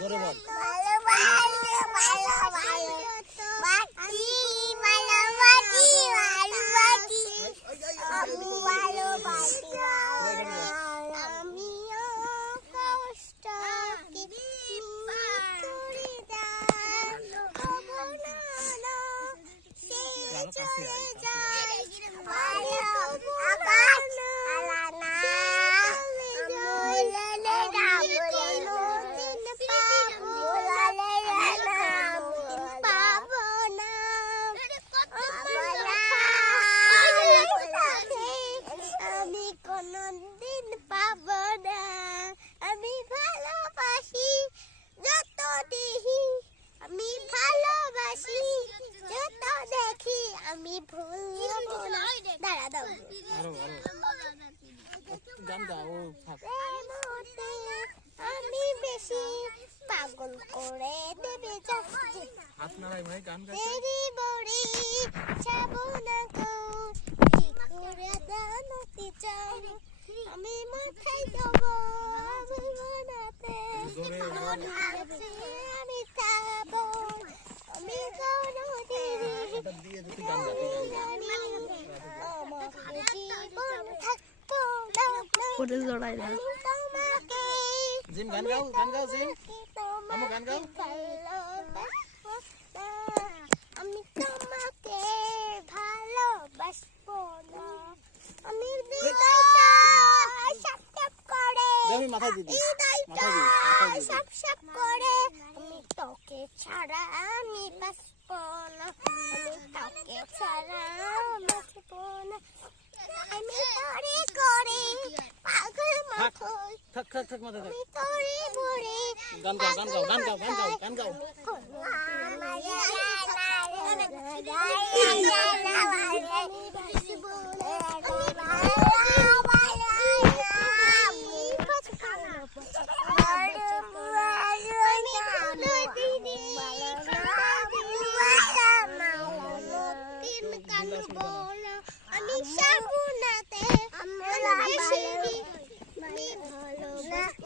জোরে বল। আমি ভুলবো না দাঁড়া দাও গান গাও আমি বেশি পাগল করে দেবে যাচ্ছি হাত নাড়াই ভাই গান গাইতে তেরি বড়ি যাবো না গো করে দানাতে চাও আমি মাথায় দেবো আমি বানাতে আমি যাবো আমি কোনো দেরি দিয়ে দুটি গান গাইতে ওরে জড়াই না জিম গান গাও জিম আমু গান গাও আমি তোমাকে ভালোবাসবো না আমি হৃদয়টা সব সব করে আমি মাথা দিদি মাথা দিদি সব সব করে আমি তোকে ছাড়া আমি বাঁচবো না আমি তোকে ছাড়া বাঁচবো না আমি করে করে পাগল মাথায় থাক থাক থাক মাথা থাক আমি করে করে গান গাও আমি সাবুনাতে আমি ভালোবাসবো